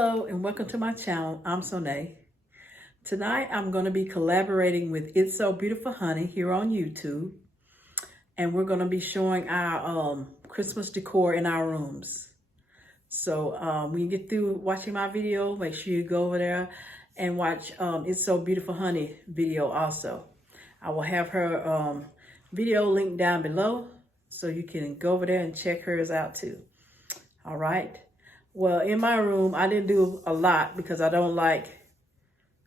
Hello and welcome to my channel. I'm Sona. Tonight I'm going to be collaborating with It's So Beautiful Honey here on YouTube. And we're going to be showing our Christmas decor in our rooms. So when you get through watching my video, make sure you go over there and watch It's So Beautiful Honey video also. I will have her video linked down below so you can go over there and check hers out too. All right. Well, in my room, I didn't do a lot because I don't like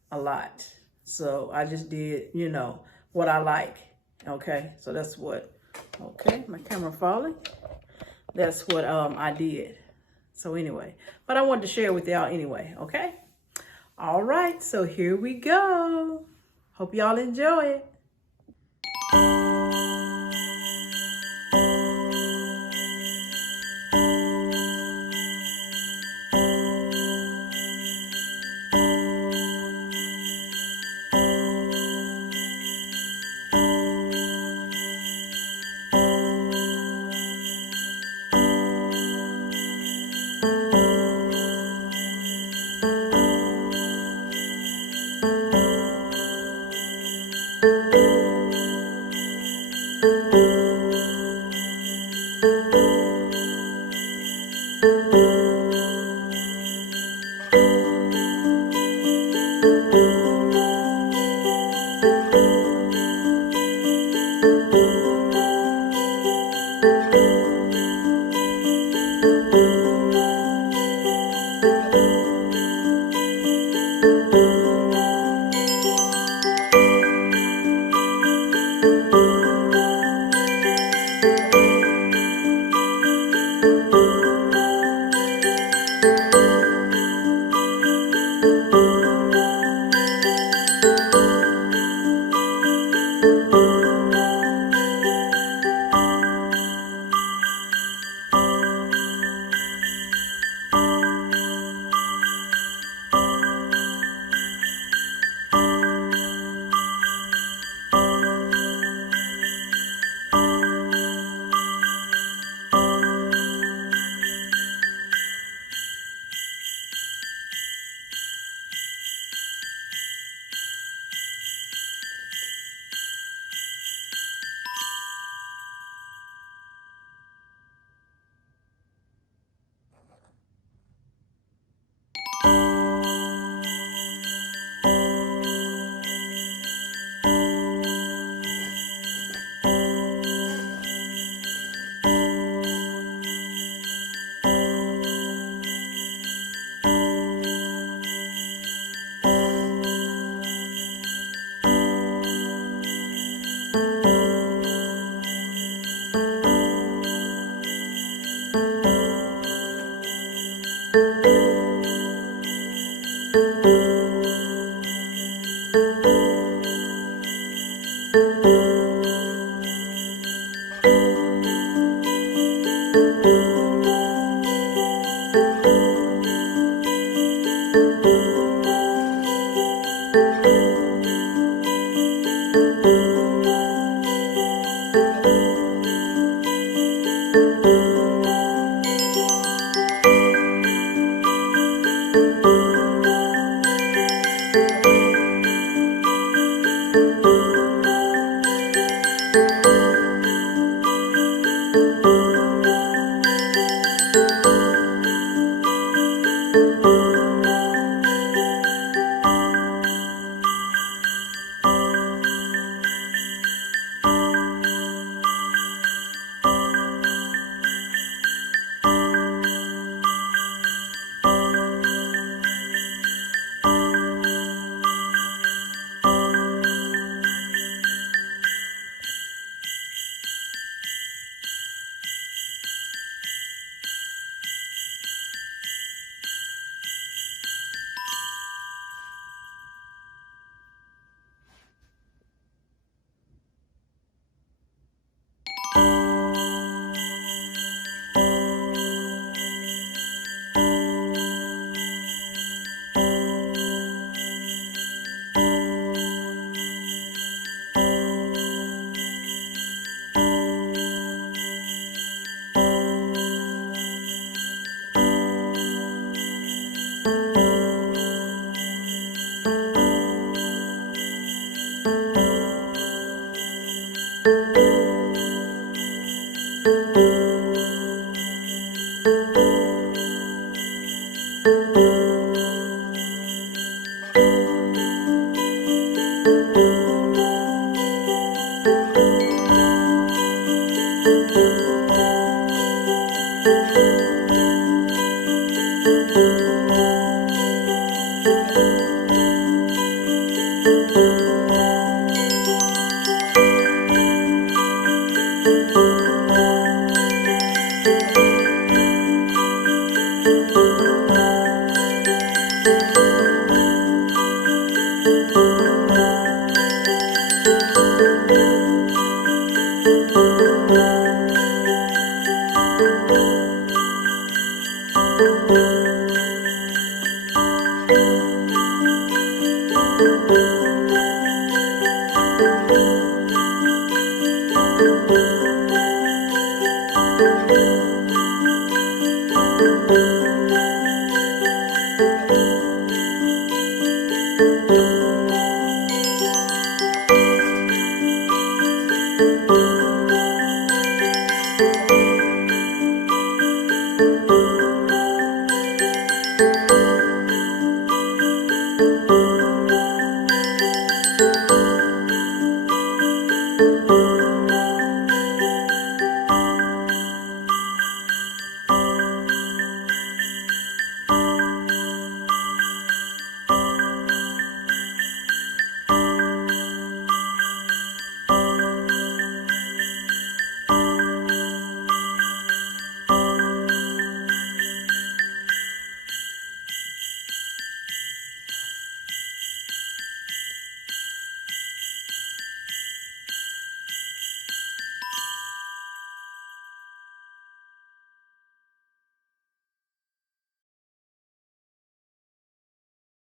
a lot. So I just did, what I like. Okay, so that's what, okay, my camera falling. That's what I did. So anyway, but I wanted to share with y'all anyway, okay? All right, so here we go. Hope y'all enjoy it.